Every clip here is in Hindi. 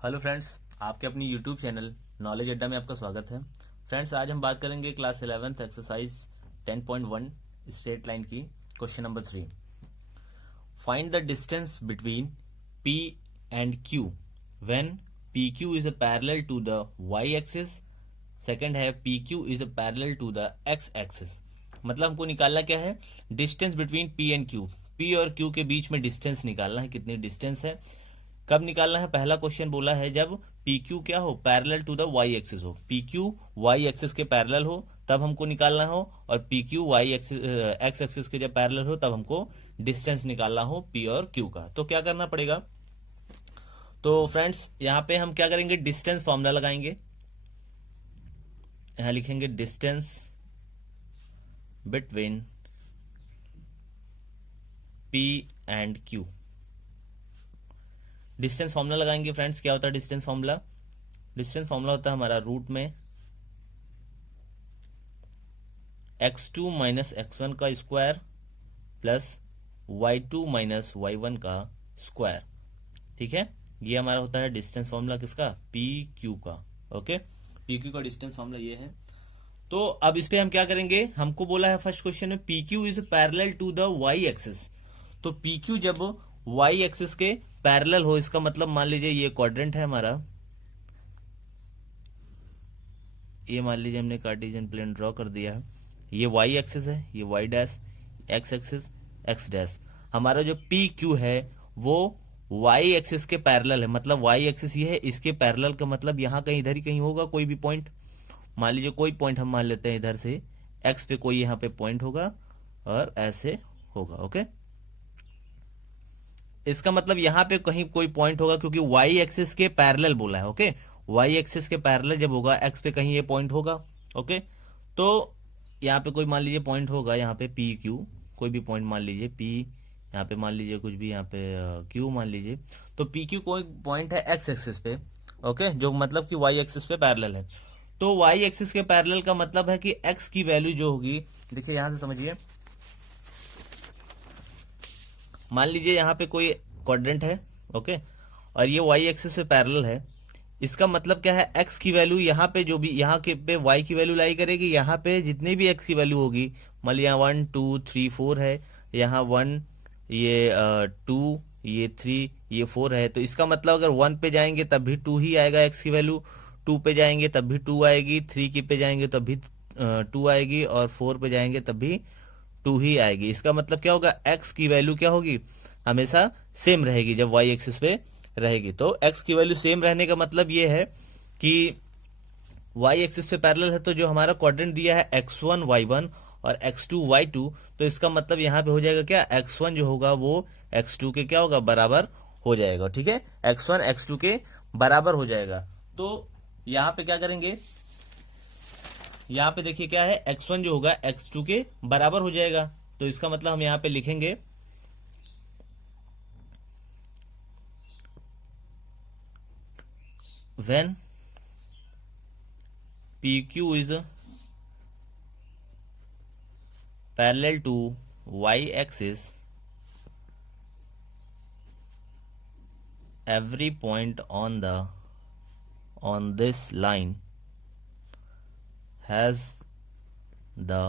हेलो फ्रेंड्स, आपके अपनी यूट्यूब चैनल नॉलेज अड्डा में आपका स्वागत है। फ्रेंड्स, आज हम बात करेंगे class 11th exercise 10.1 straight line की question number 3। Find the distance between P and Q when PQ is a parallel to the y axis. Second है PQ is a parallel to the x axis. मतलब हमको निकालना क्या है, distance between P and Q। P और Q के बीच में डिस्टेंस निकालना है, कितनी डिस्टेंस है, कब निकालना है। पहला क्वेश्चन बोला है जब PQ क्या हो, parallel to the y axis हो। PQ y एक्सिस के पैरेलल हो तब हमको निकालना हो, और PQ y axis x axis के जब पैरेलल हो तब हमको डिस्टेंस निकालना हो P और Q का। तो क्या करना पड़ेगा, तो फ्रेंड्स यहाँ पे हम क्या करेंगे, डिस्टेंस फॉर्मूला लगाएंगे। यहां लिखेंगे distance between P and Q। Distance formula लगाएंगे फ्रेंड्स। क्या होता है डिस्टेंस फॉर्मूला? डिस्टेंस फॉर्मूला होता है हमारा रूट में x2 माइनस x1 का square plus y2 minus y1 का स्क्वायर। ठीक है, ये हमारा होता है डिस्टेंस फॉर्मूला किसका, PQ का। ओके, PQ का डिस्टेंस फॉर्मूला ये है। तो अब इस पे हम क्या करेंगे, हमको बोला है फर्स्ट क्वेश्चन में PQ is parallel to the y axis. तो PQ जब y एक्सिस के पैरेलल हो, इसका मतलब मान लीजिए ये क्वाड्रेंट है हमारा, ये मान लीजिए हमने कार्टेशियन प्लेन ड्रॉ कर दिया है, ये y एक्सिस है, ये y dash, x axis, x dash. हमारा जो PQ है वो y एक्सिस के पैरेलल है, मतलब y एक्सिस ये है, इसके पैरेलल का मतलब यहाँ कहीं इधर ही कहीं होगा कोई भी पॉइंट। मान लीजिए कोई पॉइंट हम मान लेते हैं इधर से, x पे कोई यहाँ पे पॉइंट होगा और ऐसे होगा। ओके, इसका मतलब यहाँ पे कहीं कोई पॉइंट होगा क्योंकि y एक्सिस के पैरेलल बोला है। ओके, y एक्सिस के पैरेलल जब होगा x पे कहीं ये पॉइंट होगा। ओके, तो यहाँ पे कोई मान लीजिए पॉइंट होगा, यहाँ पे PQ कोई भी पॉइंट मान लीजिए, P यहाँ पे मान लीजिए कुछ भी, यहाँ पे Q मान लीजिए। तो PQ कोई पॉइंट है x एक्सिस पे। ओके, जो मतलब कि y एक्सिस पे पैरेलल है। तो y एक्सिस के पैरेलल का मतलब है कि x की वैल्यू जो होगी, देखिए यहां से समझिए, मान लीजिए यहाँ पे कोई क्वाड्रेंट है। ओके, और ये y एक्सिस पे पैरेलल है। इसका मतलब क्या है, x की वैल्यू यहाँ पे जो भी यहाँ के पे y की वैल्यू लाई करेगी, यहाँ पे जितनी भी x की वैल्यू होगी, मान लिया 1 2 3 4 है, यहाँ 1, ये 2, ये 3, ये 4 है। तो इसका मतलब अगर 1 पे जाएंगे तब भी 2 ही आएगा x की वैल्यू, 2 पे जाएंगे तब भी 2 आएगी, 3 की पे जाएंगे तब भी 2 आएगी, और 4 पे जाएंगे तब भी 2 ही आएगी। इसका मतलब क्या होगा, x की वैल्यू क्या होगी, हमेशा सेम रहेगी जब y एक्सिस पे रहेगी। तो x की वैल्यू सेम रहने का मतलब ये है कि y एक्सिस पे पैरेलल है, तो जो हमारा क्वाड्रेंट दिया है x1 y1 और x2 y2, तो इसका मतलब यहाँ पे हो जाएगा क्या, x1 जो होगा वो x2 के क्या होगा, बराबर हो जाएगा। ठीक है, x1 x2 के बराबर हो जाएगा। तो यहाँ पे क्या करेंगे, यहाँ पे देखिए क्या है, x1 जो होगा x2 के बराबर हो जाएगा। तो इसका मतलब हम यहाँ पे लिखेंगे when PQ is parallel to y axis, every point on this line has the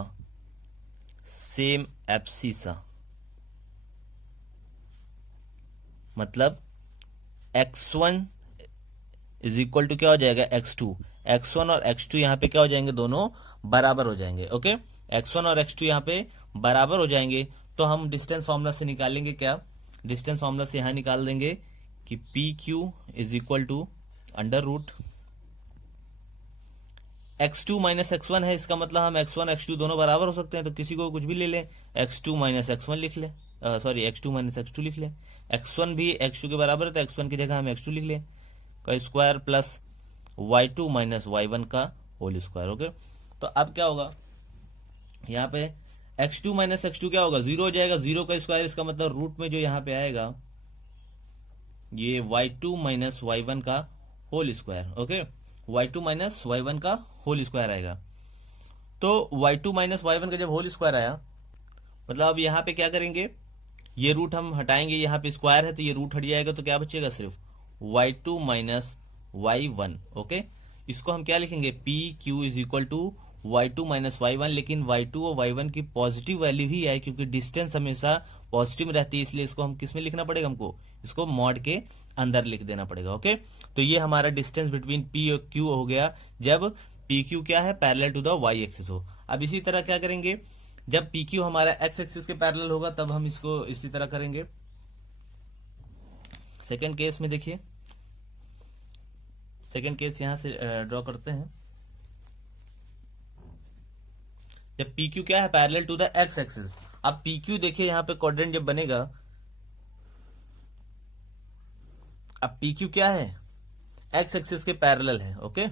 same abscissa। मतलब x1 इज इक्वल टू क्या हो जाएगा, x2। x1 और x2 यहाँ पे क्या हो जाएंगे, दोनों बराबर हो जाएंगे। ओके, x1 और x2 यहाँ पे बराबर हो जाएंगे। तो हम डिस्टेंस फॉर्मूला से निकालेंगे क्या, डिस्टेंस फॉर्मूला से यहाँ निकाल देंगे कि PQ is equal to under root x2 minus x1 है। इसका मतलब हम x1 x2 दोनों बराबर हो सकते हैं, तो किसी को कुछ भी ले लें, x2 माइनस x1 लिख लें, सॉरी x2 माइनस x2 लिख लें। x1 भी x2 के बराबर है, तो x1 की जगह हम x2 लिख लें का square plus y2 minus y1 का होल स्क्वायर। ओके, तो अब क्या होगा, यहाँ पे x2 माइनस x2 क्या होगा, 0 हो जाएगा, 0 का स्क्वायर, इसका मतलब रूट में जो यहाँ पे आएगा ये y2 माइनस y1 का whole square. Okay, y2 minus y1 का होल स्क्वायर आएगा। तो y2 माइनस y1 का जब होल स्क्वायर आया, मतलब अब यहाँ पे क्या करेंगे, ये रूट हम हटाएंगे, यहाँ पे स्क्वायर है तो ये रूट हट जाएगा, तो क्या बचेगा, सिर्फ y2 माइनस y1। ओके, इसको हम क्या लिखेंगे, P Q is equal to y2 minus y1, लेकिन y2 और y1 की पॉजिटिव वैल्यू ही आए क्योंकि डिस्टेंस हमेशा पॉजिटिव में रहती है, इसलिए इसको हम किस में लिखना पड़ेगा, हमको इसको मॉड के अंदर लिख देना पड़ेगा। ओके, तो ये हमारा डिस्टेंस बिटवीन p और q हो गया जब पी क्यू क्या है, parallel to the Y axis हो। अब इसी तरह क्या करेंगे, जब पी क्यू हमारा एक्स एक्सिस के पैरेलल होगा तब हम इसको इसी तरह करेंगे। सेकंड केस में देखिए, सेकंड केस यहां से ड्रॉ करते हैं। जब पी क्यू क्या है, parallel to the X axis. अब पी क्यू देखिए यहां पे क्वाड्रेंट जब बनेगा, अब पी क्यू क्या है, एक्स एक्सिस के पैरेलल है। ओके,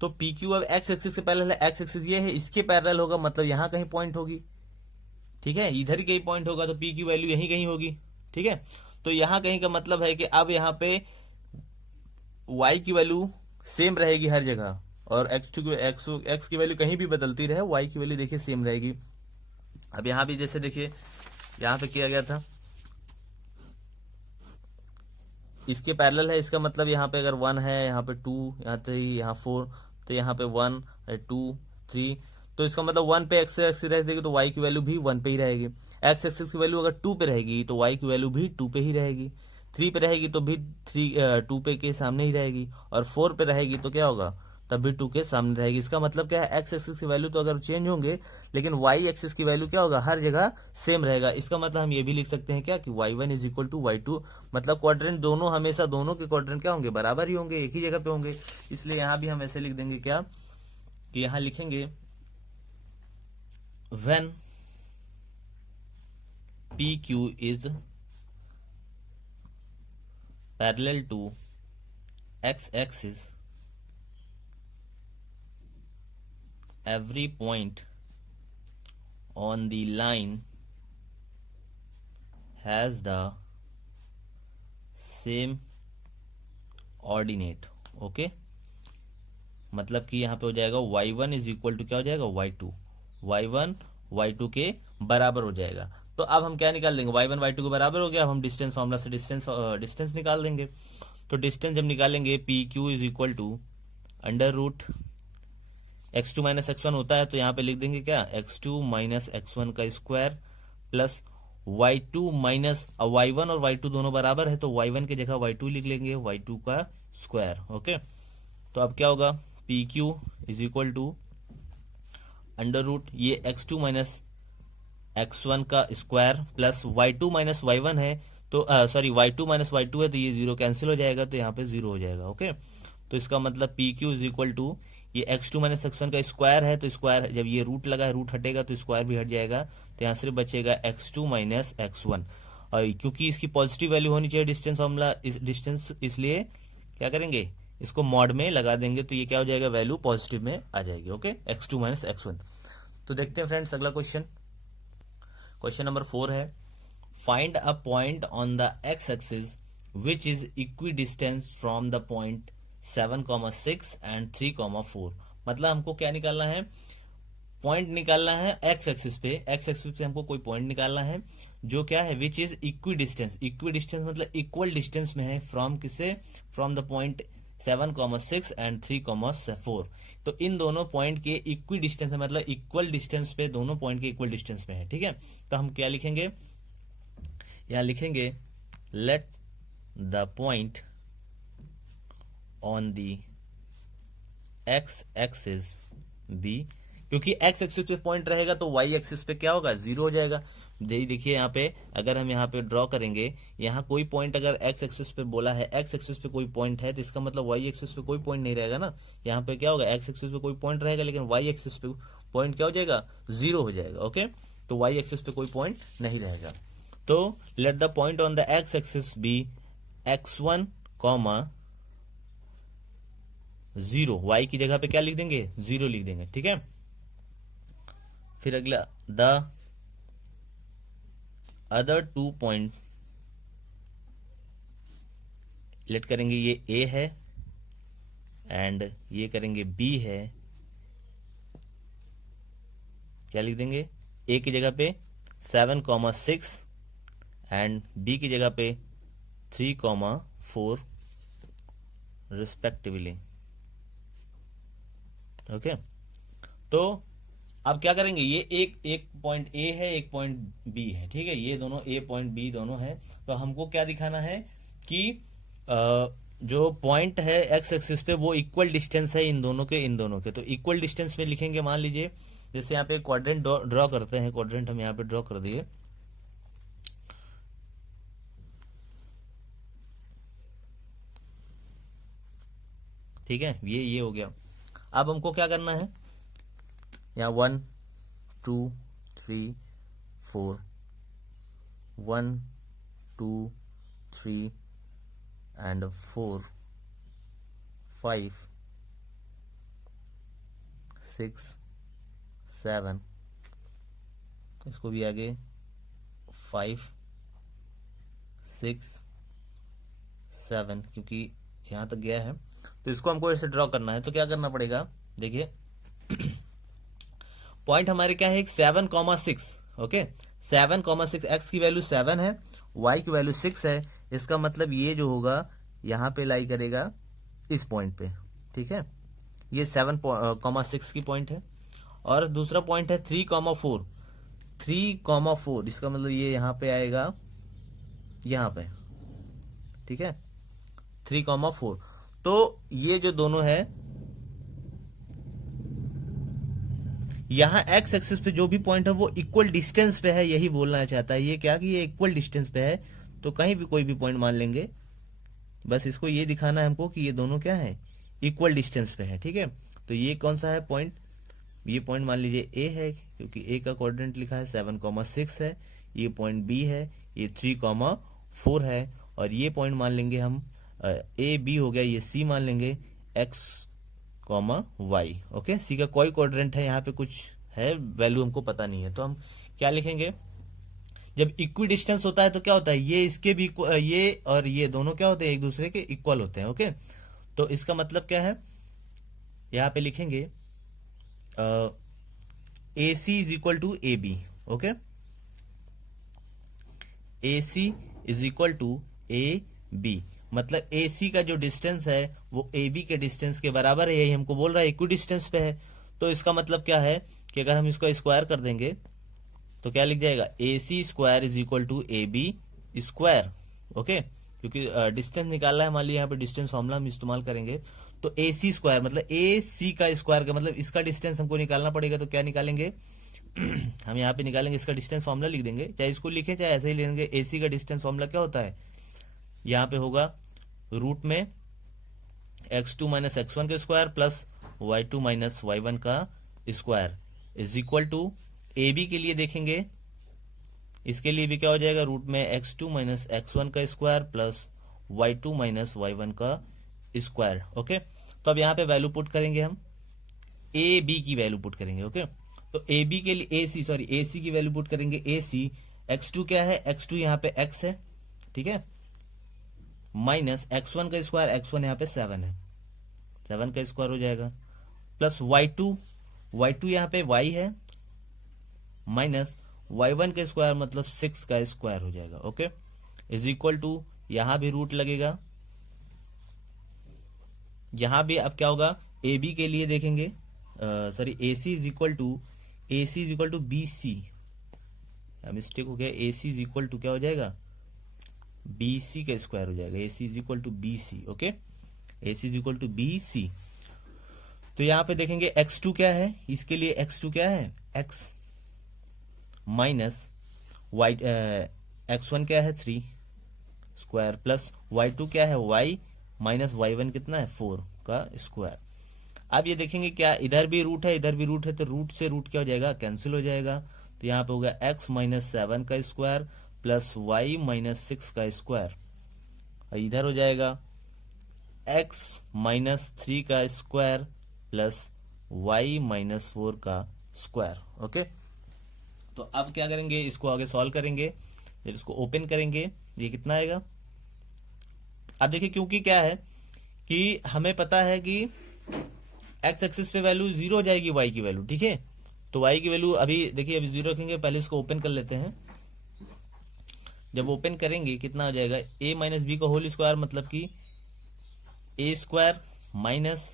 तो पी क्यू अब एक्स एक्सिस के पैरेलल है, एक्स एक्सिस ये है, इसके पैरेलल होगा, मतलब यहां कहीं पॉइंट होगी। ठीक है, इधर ही कहीं पॉइंट होगा तो पी क्यू वैल्यू यहीं कहीं होगी। ठीक है, तो यहां कहीं का मतलब है कि अब यहां पे y की वैल्यू सेम रहेगी हर जगह, और x की वैल्यू कहीं भी बदलती रहे, y की वैल्यू देखिए सेम रहेगी। अब यहां भी जैसे देखिए यहां पे किया गया था, इसके पैरेलल है, इसका मतलब यहाँ पे अगर 1 है, यहाँ पे 2, यहाँ 3, यहाँ 4, तो यहाँ पे 1, 2, 3, तो इसका मतलब 1 पे एक्स एक्सिस रहेगी तो y की वैल्यू भी 1 पे ही रहेगी। एक्स एक्सिस की वैल्यू अगर 2 पे रहेगी तो y की वैल्यू भी 2 पे ही रहेगी। 3 पे रहेगी तो भी 2 पे के सामने ही रहेगी, और 4 पे रहेगी तो क्या होगा, तब भी 2 के सामने रहेगी। इसका मतलब क्या है, एक्स एक्सिस की वैल्यू तो अगर चेंज होंगे लेकिन वाई एक्सिस की वैल्यू क्या होगा, हर जगह सेम रहेगा। इसका मतलब हम ये भी लिख सकते हैं क्या कि y1 is equal to y2, मतलब क्वाड्रेंट दोनों हमेशा, दोनों के क्वाड्रेंट क्या होंगे, बराबर ही होंगे, एक ही जगह पे होंगे। इसलिए यहां भी हम ऐसे लिख देंगे क्या, कि यहां लिखेंगे when PQ is parallel to x-axis, every point on the line has the same ordinate। Okay, मतलब कि यहाँ पे हो जाएगा y1 इज इक्वल टू क्या हो जाएगा, y2, y1 y2 के बराबर हो जाएगा। तो अब हम क्या निकाल देंगे, y1 y2 के बराबर हो गया, अब हम डिस्टेंस फॉर्मूला से डिस्टेंस निकाल देंगे। तो डिस्टेंस जब निकालेंगे, P Q is equal to under root x2 minus x1 होता है, तो यहाँ पे लिख देंगे क्या, x2 माइनस x1 का स्क्वायर प्लस y2 माइनस, अब y1 और y2 दोनों बराबर है तो y1 की जगह y2 लिख लेंगे, y2 का स्क्वायर। ओके, तो अब क्या होगा, P Q is equal to under root ये x2 माइनस x1 का square plus y2 minus y1 है, तो सॉरी y2 माइनस y2 है, तो ये जीरो कैंसिल हो जाएगा, तो यहाँ पे जीरो हो जाएगा। ओके, तो इसका मतलब P Q is equal to, ये x2 माइनस x1 का स्क्वायर है, तो स्क्वायर जब ये रूट लगा है, रूट हटेगा तो स्क्वायर भी हट जाएगा, तो यहाँ सिर्फ बचेगा x2 माइनस x1। और क्योंकि इसकी पॉजिटिव वैल्यू होनी चाहिए डिस्टेंस फॉर्मूला, इस डिस्टेंस, इसलिए क्या करेंगे, इसको मॉड में लगा देंगे, तो ये क्या हो जाएगा, वैल्यू पॉजिटिव में आ जाएगी। Okay, x2 minus x1। तो देखते हैं फ्रेंड्स अगला क्वेश्चन, क्वेश्चन नंबर 4 है, find a point on the X axis which is equi distance from the point 7,6 and 3,4। मतलब हमको क्या निकालना है, पॉइंट निकालना है एक्स एक्सिस पे, एक्स एक्सिस पे हमको कोई पॉइंट निकालना है जो क्या है, which is equi distance, equi distance मतलब इक्वल डिस्टेंस में है, फ्रॉम किसे, फ्रॉम द पॉइंट 7,6 एंड 3,4। तो इन दोनों पॉइंट के इक्वी डिस्टेंस है, मतलब इक्वल डिस्टेंस पे, दोनों पॉइंट के इक्वल डिस्टेंस पे है। ठीक है, तो हम क्या लिखेंगे, यहां लिखेंगे let the point on the X axis B, क्योंकि एक्स एक्सिस पे पॉइंट रहेगा तो वाई एक्सिस पे क्या होगा, जीरो हो जाएगा। देखिए यहाँ पे अगर हम यहाँ पे ड्रॉ करेंगे, यहाँ कोई पॉइंट अगर एक्स एक्सिस पे बोला है, एक्स एक्सिस पे कोई पॉइंट है, तो इसका मतलब वाई एक्सिस पे कोई पॉइंट नहीं रहेगा ना। यहाँ पे क्या होगा, एक्स एक्सिस पे कोई पॉइंट रहेगा लेकिन वाई एक्सिस पे पॉइंट क्या हो जाएगा, जीरो हो जाएगा। ओके, तो वाई एक्सिस पे कोई पॉइंट नहीं रहेगा। तो let the point on the X axis B x1, 0, Y की जगह पे क्या लिख देंगे, जीरो लिख देंगे। ठीक है, फिर अगला द अदर 2 पॉइंट लेट करेंगे, ये ए है एंड ये करेंगे बी है, क्या लिख देंगे, ए की जगह पे 7,6 एंड बी की जगह पे 3,4 रिस्पेक्टिवली। ओके, तो अब क्या करेंगे, ये एक पॉइंट ए है, एक पॉइंट बी है, ठीक है, ये दोनों ए पॉइंट बी दोनों है। तो हमको क्या दिखाना है कि जो पॉइंट है एक्स एक्सिस पे वो इक्वल डिस्टेंस है इन दोनों के। तो इक्वल डिस्टेंस में लिखेंगे, मान लीजिए जैसे यहाँ पे क्वाड्रेंट ड्रॉ करते हैं, क्वाड्रेंट हम यहाँ पे ड्रॉ कर दिए। ठीक है, ये हो गया। अब हमको क्या करना है, यहाँ 1 2 3 4, 1 2 3 एंड 4 5 6 7, इसको भी आगे 5 6 7, क्योंकि यहाँ तक गया है। तो इसको हमको ऐसे ड्रॉ करना है। तो क्या करना पड़ेगा, देखिए पॉइंट हमारे क्या है, 7,6। ओके, 7,6, एक्स की वैल्यू 7 है, वाई की वैल्यू 6 है। इसका मतलब ये जो होगा यहाँ पे लाई करेगा इस पॉइंट पे। ठीक है, ये 7,6 की पॉइंट है। और दूसरा पॉइंट है 3,4। 3,4 इसका मतलब ये यहाँ पे आएगा, यहाँ पे। ठीक है, 3,4। तो ये जो दोनों है, यहाँ एक्स एक्सिस पे जो भी पॉइंट है वो इक्वल डिस्टेंस पे है, यही बोलना चाहता है ये क्या, कि ये इक्वल डिस्टेंस पे है। तो कहीं भी कोई भी पॉइंट मान लेंगे, बस इसको ये दिखाना है हमको कि ये दोनों क्या है, इक्वल डिस्टेंस पे है। ठीक है, तो ये कौन सा है पॉइंट, ये पॉइंट मान लीजिए ए है, क्योंकि ए का कोऑर्डिनेट लिखा है 7,6 है। ये पॉइंट बी है, ये 3,4 है। और ये पॉइंट मान लेंगे हम ए बी हो गया, ये सी मान लेंगे, एक्स वाई। ओके, सी का कोई कोऑर्डिनेट है यहाँ पे, कुछ है वैल्यू हमको पता नहीं है। तो हम क्या लिखेंगे, जब इक्वी डिस्टेंस होता है तो क्या होता है, ये इसके भी ये और ये दोनों क्या होते हैं, एक दूसरे के इक्वल होते हैं। ओके, तो इसका मतलब क्या है, यहाँ पे लिखेंगे A C is equal to A B. Okay, A C is equal to A B, मतलब ए सी का जो डिस्टेंस है वो ए बी के डिस्टेंस के बराबर है, यही हमको बोल रहा है, इक्वी डिस्टेंस पे है। तो इसका मतलब क्या है कि अगर हम इसको स्क्वायर कर देंगे तो क्या लिख जाएगा, A C square is equal to A B square. Okay, क्योंकि डिस्टेंस निकालना है, मान लीजिए यहाँ पे डिस्टेंस फॉर्मूला हम इस्तेमाल करेंगे। तो ए सी स्क्वायर मतलब ए सी का स्क्वायर का मतलब इसका डिस्टेंस हमको निकालना पड़ेगा। तो क्या निकालेंगे हम यहाँ पे निकालेंगे, इसका डिस्टेंस फॉर्मूला लिख देंगे, चाहे इसको लिखें चाहे ऐसे ही लेंगे। ए सी का डिस्टेंस फॉर्मूला क्या होता है, यहाँ पे होगा रूट में x2 माइनस x1 का square plus y2 minus y1 का square is equal to A B के लिए देखेंगे, इसके लिए भी क्या हो जाएगा, रूट में x2 माइनस x1 का square plus y2 minus y1 का स्क्वायर। ओके, तो अब यहाँ पे वैल्यू पुट करेंगे, हम ए बी की वैल्यू पुट करेंगे। ओके, तो ए बी के लिए ए सी की वैल्यू पुट करेंगे, ए सी x2 क्या है, x2 यहाँ पे x है, ठीक है, माइनस x1 का स्क्वायर, x1 यहाँ पे 7 है, 7 का स्क्वायर हो जाएगा, प्लस y2 यहाँ पे y है, माइनस y1 का स्क्वायर मतलब 6 का स्क्वायर हो जाएगा। ओके, इज इक्वल टू यहां भी रूट लगेगा, यहां भी अब क्या होगा, ए बी के लिए देखेंगे, sorry A C is equal to B C, mistake हो गया, A C is equal to क्या हो जाएगा, बी सी का स्क्वायर हो जाएगा, A C is equal to B C. Okay, A C is equal to B C. तो यहां पे देखेंगे x2 क्या है, इसके लिए x2 क्या है, x माइनस y x1 क्या है 3 स्क्वायर प्लस y2 क्या है y माइनस y1 कितना है 4 का स्क्वायर। अब ये देखेंगे क्या, इधर भी रूट है इधर भी रूट है, तो रूट से रूट क्या हो जाएगा, कैंसिल हो जाएगा। तो यहाँ पे होगा x माइनस 7 का स्क्वायर प्लस y माइनस 6 का स्क्वायर, और इधर हो जाएगा x माइनस 3 का स्क्वायर प्लस y माइनस 4 का स्क्वायर। ओके, तो अब क्या करेंगे, इसको आगे सॉल्व करेंगे, जब इसको ओपन करेंगे ये कितना आएगा। अब देखिए, क्योंकि क्या है कि हमें पता है कि एक्स एक्सिस पे वैल्यू 0 हो जाएगी y की वैल्यू, ठीक है, तो y की वैल्यू अभी देखिए अभी 0 रखेंगे, पहले इसको ओपन कर लेते हैं। जब ओपन करेंगे कितना हो जाएगा, a माइनस बी का होल स्क्वायर मतलब कि A square minus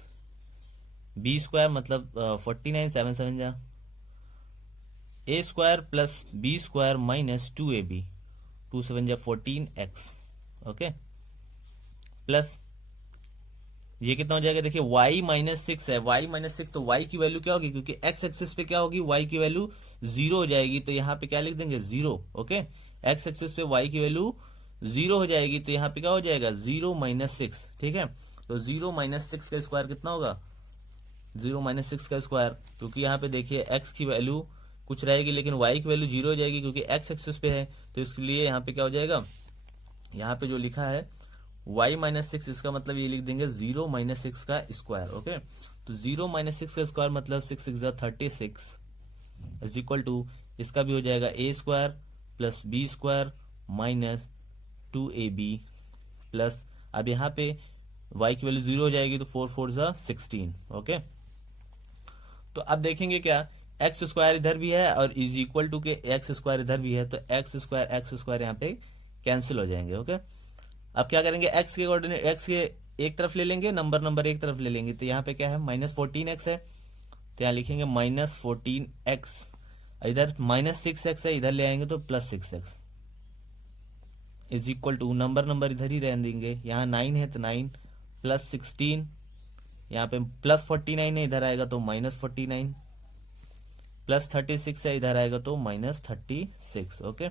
B square मतलब 49, 7 7 जा A square plus B square minus 2ab, 2 7 जा 14x, ओके, प्लस ये कितना हो जाएगा, देखिए y माइनस 6 है, y माइनस 6, तो y की वैल्यू क्या होगी, क्योंकि x एक्सिस पे क्या होगी, y की वैल्यू 0 हो जाएगी, तो यहाँ पे क्या लिख देंगे 0, ओके, x एक्सिस पे y की वैल्यू 0 हो जाएगी, तो यहाँ पे क्या हो जाएगा 0 माइनस 6, ठीक है, तो 0 माइनस 6 का स्क्वायर कितना होगा, 0 माइनस 6 का स्क्वायर, क्योंकि यहाँ पे देखिए x की वैल्यू कुछ रहेगी लेकिन y की वैल्यू 0 हो जाएगी क्योंकि x एक्सिस पे है, तो इसके लिए यहाँ पे क्या हो जाएगा, यहाँ पे जो लिखा है y माइनस 6, इसका मतलब ये लिख देंगे 0 माइनस 6 का स्क्वायर, ओके, तो 0 माइनस 6 का स्क्वायर मतलब 6 6 36 इज इक्वल टू, इसका भी हो जाएगा a square plus B square minus 2ab plus, अब यहाँ पे y की वैल्यू 0 हो जाएगी तो 4 4 16, ओके, तो अब देखेंगे क्या, एक्स स्क्वायर इधर भी है और इज इक्वल टू के एक्स स्क्वायर इधर भी है, तो एक्स स्क्वायर यहाँ पे कैंसिल हो जाएंगे, ओके, अब क्या करेंगे, एक्स के कोऑर्डिनेट, एक्स के एक तरफ ले लेंगे, नंबर एक तरफ ले लेंगे, तो यहाँ पे क्या है माइनस 14x है, तो यहाँ लिखेंगे माइनस 14x, इधर माइनस 6x है, इधर ले आएंगे तो plus 6x is equal to, number इधर ही रहने देंगे, यहाँ 9 है तो 9 प्लस 16, यहाँ पे प्लस 49 है, इधर आएगा तो माइनस 49 प्लस 36 है, इधर आएगा तो माइनस 36, ओके,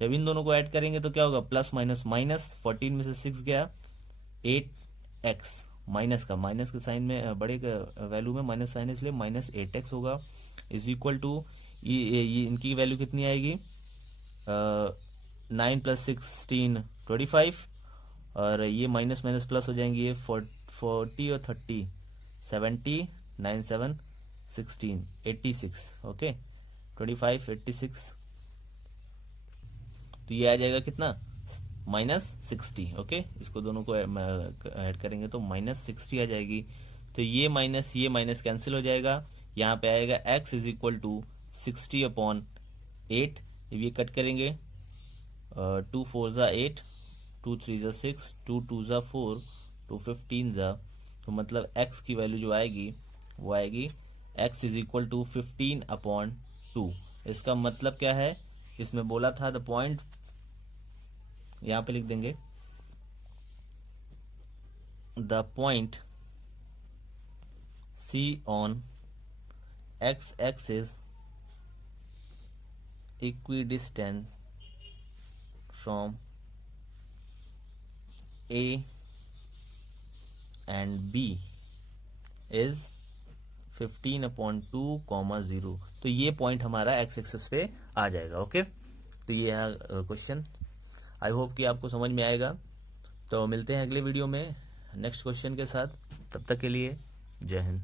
जब इन दोनों को ऐड करेंगे तो क्या होगा, प्लस माइनस माइनस, 14 में से 6 गया 8x, माइनस के साइन में बड़े वैल्यू में माइनस साइन, इसलिए माइनस 8x होगा, इज इक्वल टू, ये इनकी वैल्यू कितनी आएगी, 9 प्लस 16 25, और ये माइनस माइनस प्लस हो जाएंगे, ये 40 और 30 70, 9 7 16 86, ओके, 25 86, तो ये आ जाएगा कितना, माइनस 60, ओके, इसको दोनों को ऐड करेंगे तो माइनस 60 आ जाएगी, तो ये माइनस कैंसिल हो जाएगा, यहाँ पे आएगा x is equal to 60 upon 8, ये कट करेंगे, 2 4 ज़ा 8, 2 3 ज़ा 6, 2 2 ज़ा 4, 2 15 ज़ा, तो मतलब x की वैल्यू जो आएगी वो आएगी x is equal to 15 upon 2, इसका मतलब क्या है, इसमें बोला था द पॉइंट, यहाँ पे लिख देंगे the point C on x axis equidistant from A and B is 15 upon 2 0, तो ये पॉइंट हमारा एक्स एक्सिस पे आ जाएगा, ओके, तो ये है क्वेश्चन, आई होप कि आपको समझ में आएगा, तो मिलते हैं अगले वीडियो में नेक्स्ट क्वेश्चन के साथ, तब तक के लिए जय हिंद।